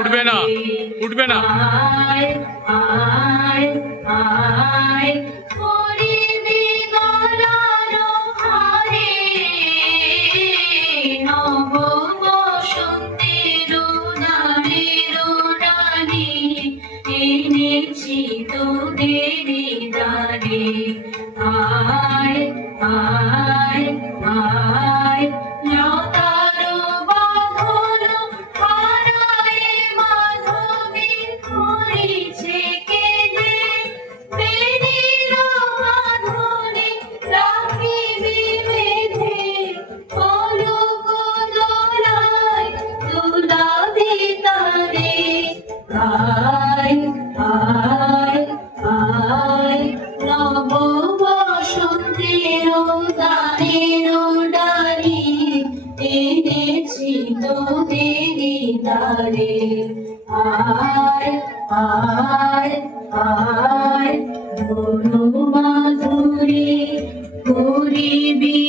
উঠবে না, উঠবে না। আয় আয় আয় করিবি গলার হারে, নব বসন্তের নারীর রানী এনেছি তোদের দ্বারে। আয় আয় আয় লতার বাঁধন হারায় মাধবী করিছে কেঁদে, বেণীর বাঁধনে রাখিবি বেঁধে, পলক দোলায় দোলাবি তারে। আয় আয় আয় নব বসন্তের গানের ডালি এনেছি তোদের দ্বারে। আয় আয় আয় বনু মাধুরী করিবি